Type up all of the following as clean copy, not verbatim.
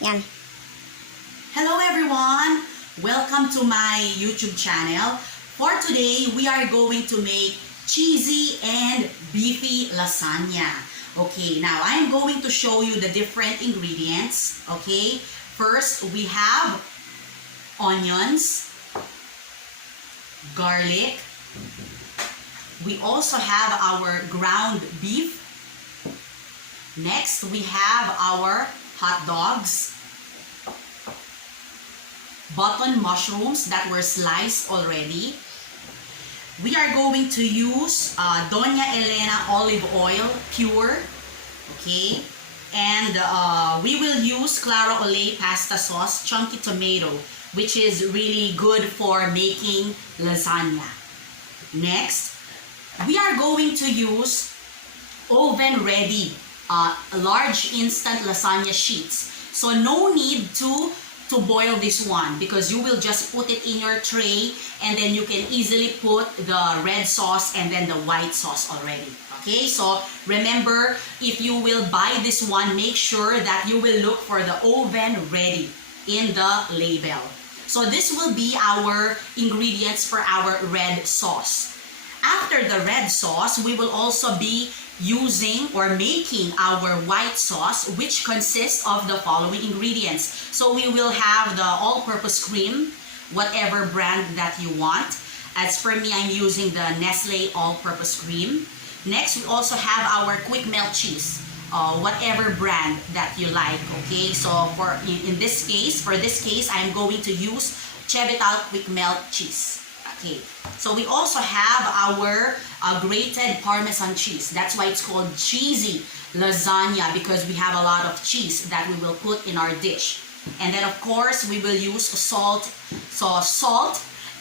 Yan. Hello everyone! Welcome to my YouTube channel. For today, we are going to make cheesy and beefy lasagna. Okay, now I am going to show you the different ingredients. Okay, first we have onions, garlic. We also have our ground beef. Next, we have our hot dogs, button mushrooms that were sliced already. We are going to use Doña Elena olive oil, pure, okay? And we will use Claro Olay pasta sauce, chunky tomato, which is really good for making lasagna. Next, we are going to use oven-ready large instant lasagna sheets. So no need to boil this one because you will just put it in your tray and then you can easily put the red sauce and then the white sauce already. Okay, so remember, if you will buy this one, make sure that you will look for the oven ready in the label. So this will be our ingredients for our red sauce. After the red sauce, we will also be using or making our white sauce, which consists of the following ingredients. So we will have the all-purpose cream, whatever brand that you want. As for me, I'm using the Nestle all-purpose cream. Next, we also have our quick melt cheese, whatever brand that you like. Okay, so for this case, I'm going to use Chevital quick melt cheese. Okay, so we also have our grated Parmesan cheese. That's why it's called cheesy lasagna, because we have a lot of cheese that we will put in our dish. And then of course we will use salt,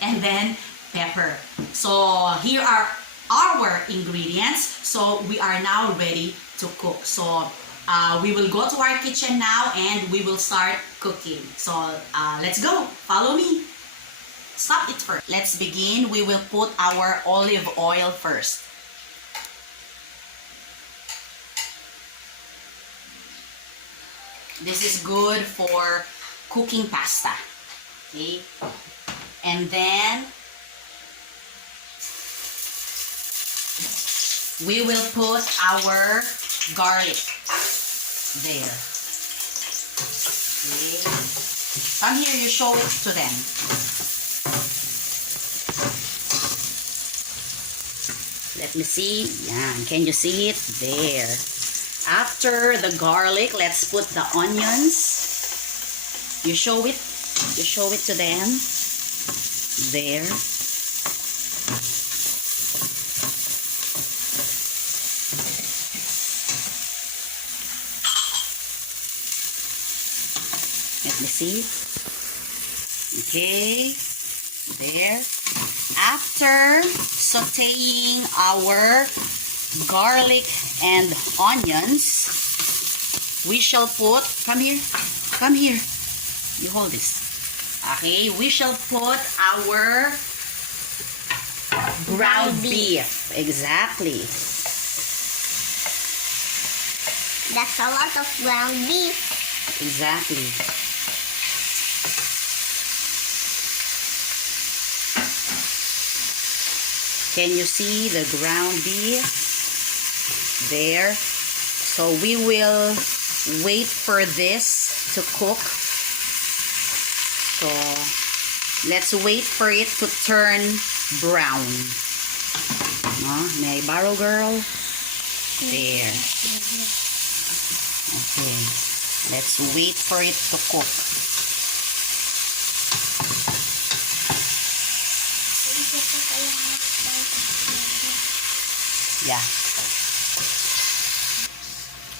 and then pepper. So here are our ingredients. So we are now ready to cook. So we will go to our kitchen now and we will start cooking. So let's go, follow me. Stop it first. Let's begin. We will put our olive oil first. This is good for cooking pasta. Okay? And then we will put our garlic there. Okay? Come here, you show it to them. Let me see. Yeah, can you see it? There. After the garlic, let's put the onions. You show it. You show it to them. There. Let me see. Okay. There. After sauteing our garlic and onions, we shall put, come here, you hold this. Okay, we shall put our ground beef. Exactly. That's a lot of ground beef. Exactly. Can you see the ground beef? There. So we will wait for this to cook. So let's wait for it to turn brown. May I borrow, girl? There. Okay. Let's wait for it to cook. Yeah.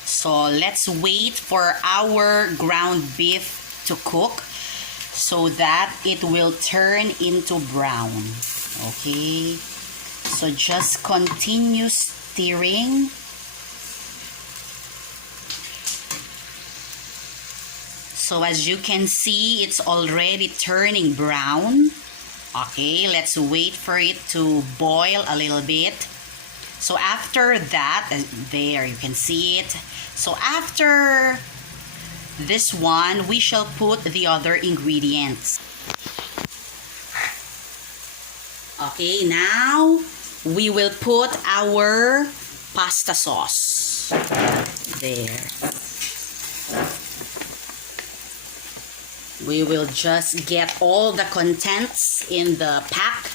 So let's wait for our ground beef to cook so that it will turn into brown. Okay. So just continue stirring. So as you can see, it's already turning brown. Okay, let's wait for it to boil a little bit. So after that, there you can see it. So after this one, we shall put the other ingredients. Okay, now we will put our pasta sauce. There. We will just get all the contents in the pack.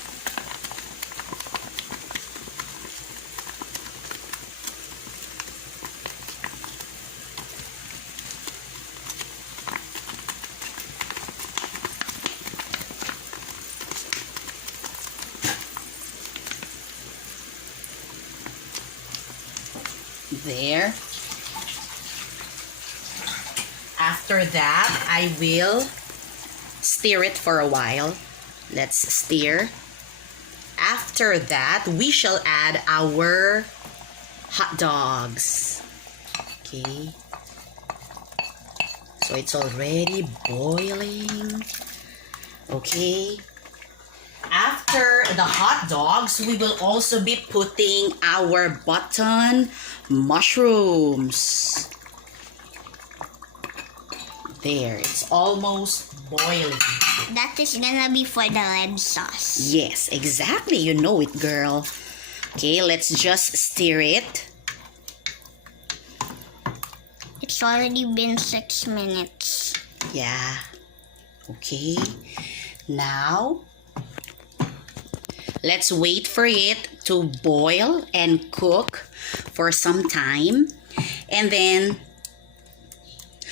There. After that, I will stir it for a while. Let's stir. After that, we shall add our hot dogs. Okay. So it's already boiling. Okay. After the hot dogs, we will also be putting our button mushrooms. There, it's almost boiling. That is gonna be for the red sauce. Yes, exactly. You know it, girl. Okay, let's just stir it. It's already been 6 minutes. Yeah. Okay. Now, let's wait for it to boil and cook for some time. And then,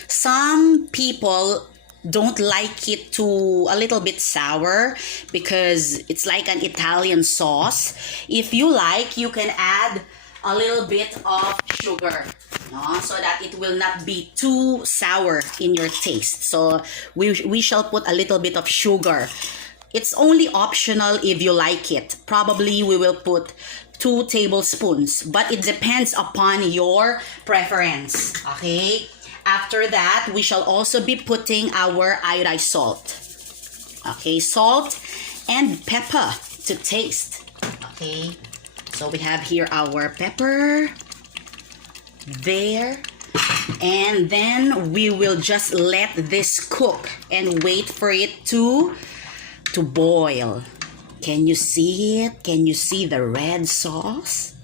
some people don't like it too a little bit sour because it's like an Italian sauce. If you like, you can add a little bit of sugar, no? So that it will not be too sour in your taste. So we shall put a little bit of sugar. It's only optional if you like it. Probably we will put 2 tablespoons, but it depends upon your preference. Okay? After that, we shall also be putting our iodized salt. Okay, salt and pepper to taste. Okay, so we have here our pepper. There. And then we will just let this cook and wait for it to boil. Can you see it? Can you see the red sauce?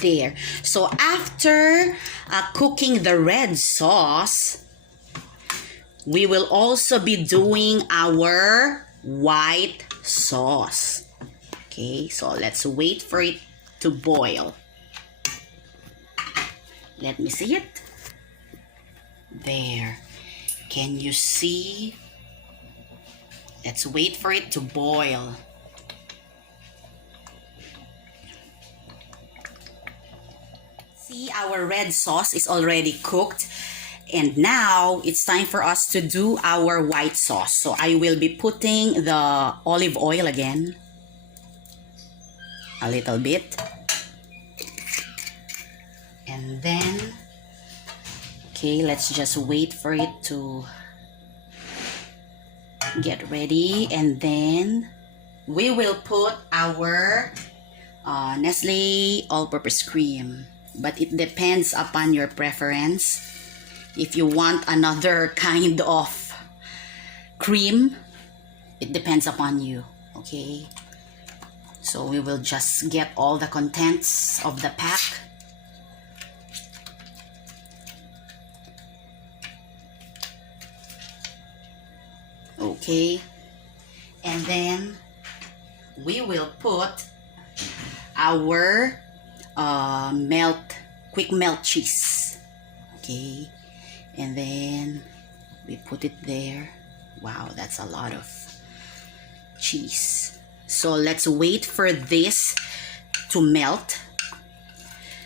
There. So after cooking the red sauce, we will also be doing our white sauce. Okay, so let's wait for it to boil. Let me see it. There. Can you see? Let's wait for it to boil. See, our red sauce is already cooked. And now, it's time for us to do our white sauce. So, I will be putting the olive oil again. A little bit. And then, okay, let's just wait for it to get ready. And then, we will put our Nestle all-purpose cream. But it depends upon your preference. If you want another kind of cream, it depends upon you. Okay? So we will just get all the contents of the pack. Okay? And then we will put our quick melt cheese. Okay, and then we put it there. Wow, that's a lot of cheese. So let's wait for this to melt.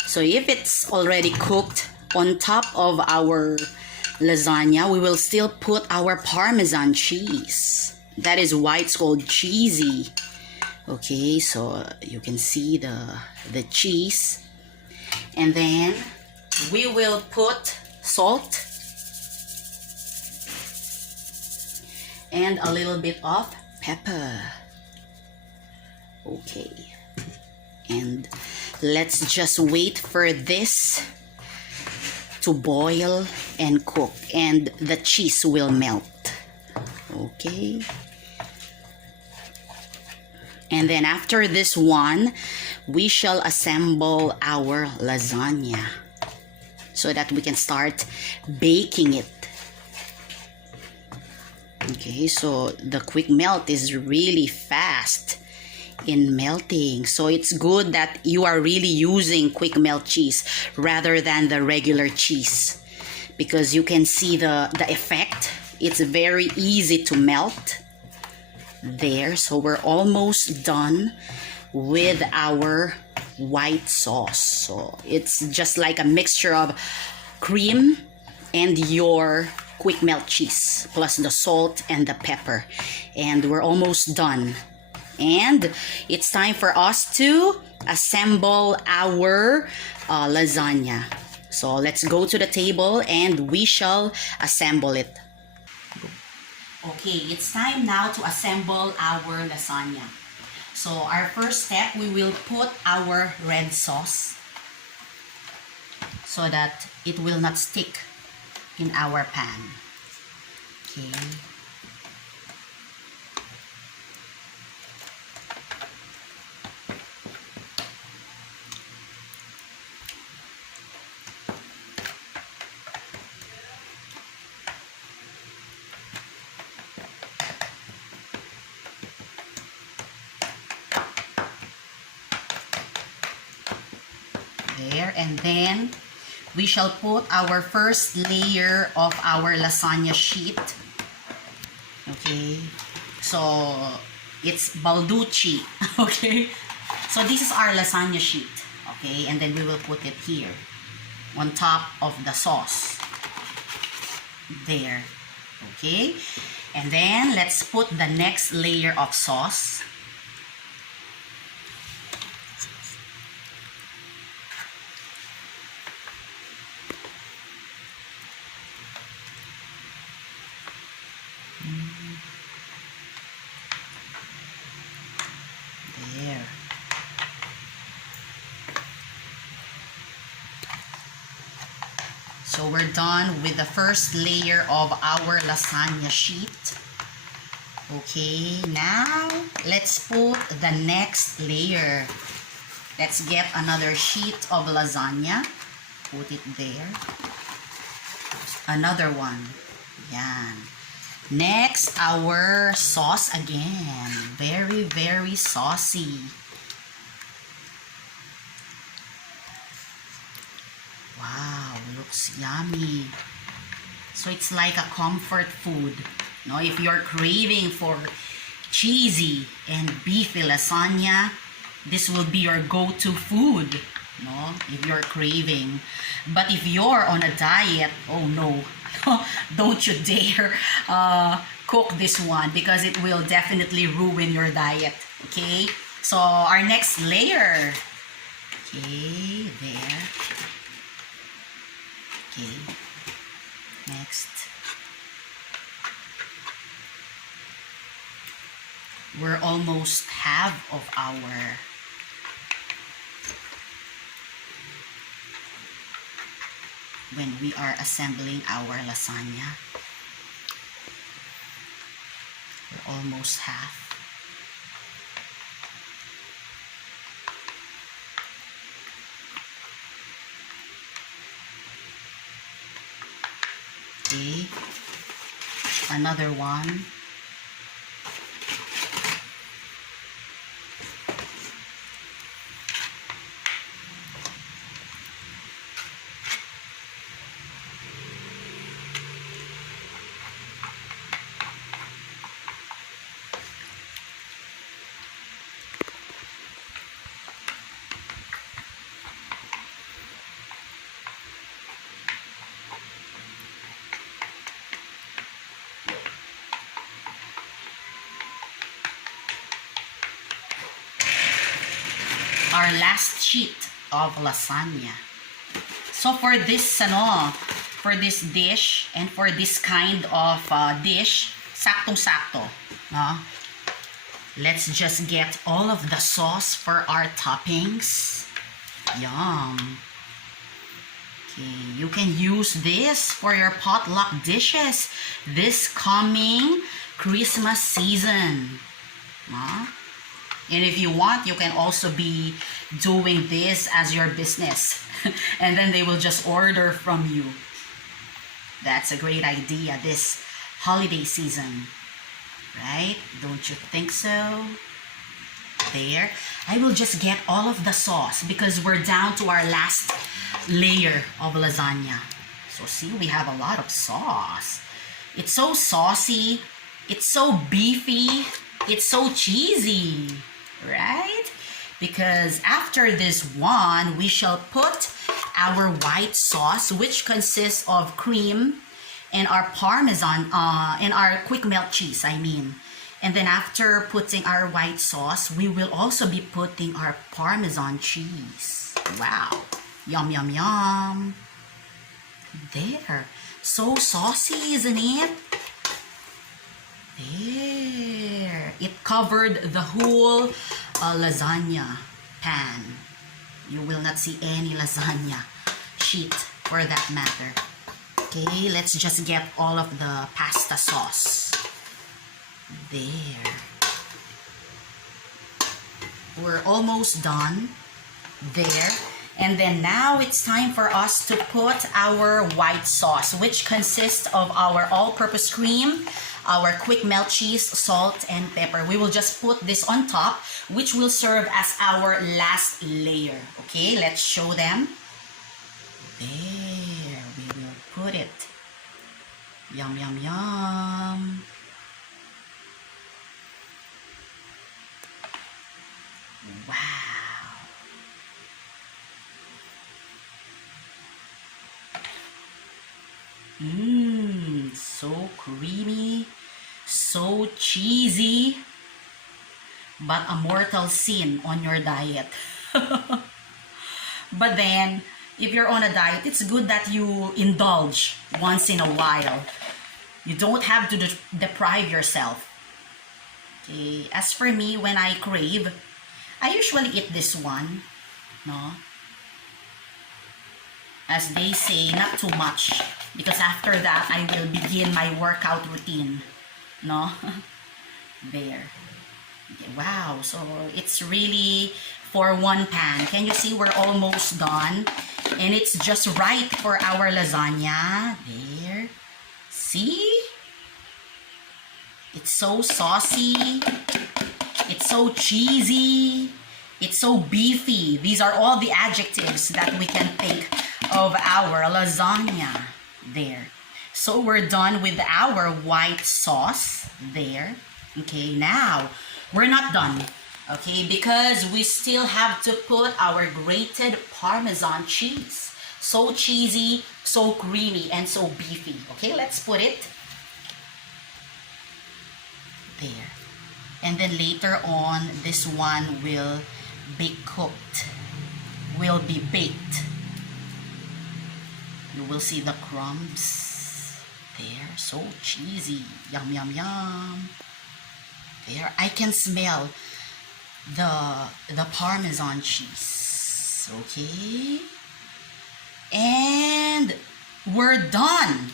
So if it's already cooked, on top of our lasagna, we will still put our Parmesan cheese. That is why it's called cheesy. Okay, so you can see the cheese. And then we will put salt and a little bit of pepper. Okay. And let's just wait for this to boil and cook, and the cheese will melt. Okay. And then after this one, we shall assemble our lasagna so that we can start baking it. Okay, so the quick melt is really fast in melting. So it's good that you are really using quick melt cheese rather than the regular cheese, because you can see the effect. It's very easy to melt. There, so we're almost done with our white sauce. So it's just like a mixture of cream and your quick melt cheese plus the salt and the pepper, and we're almost done. And it's time for us to assemble our lasagna. So let's go to the table and we shall assemble it. Okay, it's time now to assemble our lasagna. So our first step, we will put our red sauce so that it will not stick in our pan. Okay. There, and then we shall put our first layer of our lasagna sheet. Okay, so it's balducci. Okay, so this is our lasagna sheet. Okay, and then we will put it here on top of the sauce. There. Okay, and then let's put the next layer of sauce. There. So we're done with the first layer of our lasagna sheet. Okay, now let's put the next layer. Let's get another sheet of lasagna. Put it there. Another one. Yan. Next, our sauce again. Very, very saucy. Wow, looks yummy. So it's like a comfort food. You know, if you're craving for cheesy and beefy lasagna, this will be your go-to food. No, if you're craving. But if you're on a diet, oh no, don't you dare cook this one, because it will definitely ruin your diet. Okay, so our next layer. Okay, there. Okay, next. We're almost half of our when we are assembling our lasagna. We're almost half. Okay, another one. Our last sheet of lasagna. So for this for this dish and for this kind of dish, saktong-sakto, no? Let's just get all of the sauce for our toppings. Yum. Okay, you can use this for your potluck dishes this coming Christmas season. And if you want, you can also be doing this as your business. And then they will just order from you. That's a great idea this holiday season. Right? Don't you think so? There. I will just get all of the sauce because we're down to our last layer of lasagna. So see, we have a lot of sauce. It's so saucy. It's so beefy. It's so cheesy. Right? Because after this one, we shall put our white sauce, which consists of cream and our parmesan, and our quick melt cheese, I mean. And then after putting our white sauce, we will also be putting our parmesan cheese. Wow. Yum, yum, yum. There. So saucy, isn't it? There. It covered the whole lasagna pan. You will not see any lasagna sheet for that matter. Okay, let's just get all of the pasta sauce. There. We're almost done. There. And then now it's time for us to put our white sauce, which consists of our all-purpose cream, our quick melt cheese, salt, and pepper. We will just put this on top, which will serve as our last layer. Okay, let's show them. There, we will put it. Yum, yum, yum. Wow. So creamy, so cheesy, but a mortal sin on your diet. But then, if you're on a diet, it's good that you indulge once in a while. You don't have to deprive yourself. Okay. As for me, when I crave, I usually eat this one, no? As they say, not too much, because after that I will begin my workout routine, no? There. Okay, wow, so it's really for one pan. Can you see we're almost done? And it's just right for our lasagna. There. See? It's so saucy. It's so cheesy. It's so beefy. These are all the adjectives that we can think of our lasagna. There. So we're done with our white sauce. There. Okay, now we're not done. Okay, because we still have to put our grated Parmesan cheese. So cheesy, so creamy, and so beefy. Okay, let's put it there. And then later on, this one will be cooked, will be baked. You will see the crumbs there, so cheesy. Yum, yum, yum. There, I can smell the Parmesan cheese. Okay, and we're done.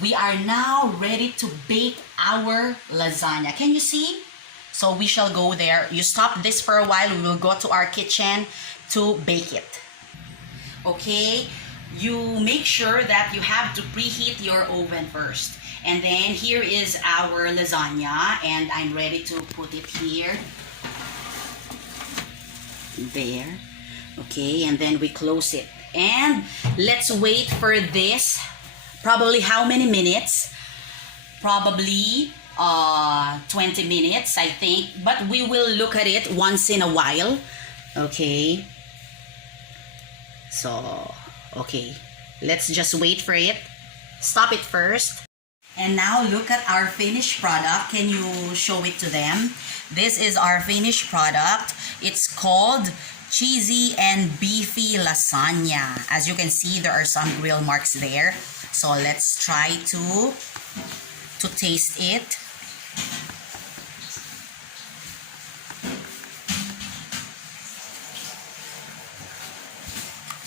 We are now ready to bake our lasagna. Can you see? So we shall go there. You stop this for a while. We will go to our kitchen to bake it. Okay, you make sure that you have to preheat your oven first. And then here is our lasagna, and I'm ready to put it here. There. Okay, and then we close it. And let's wait for this. Probably how many minutes? Probably 20 minutes, I think. But we will look at it once in a while. Okay. So, okay. Let's just wait for it. Stop it first. And now look at our finished product. Can you show it to them? This is our finished product. It's called cheesy and beefy lasagna. As you can see, there are some grill marks there. So let's try to taste it.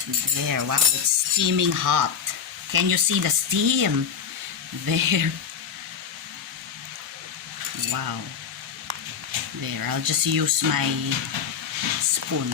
There, wow, it's steaming hot. Can you see the steam? There. Wow. There, I'll just use my spoon.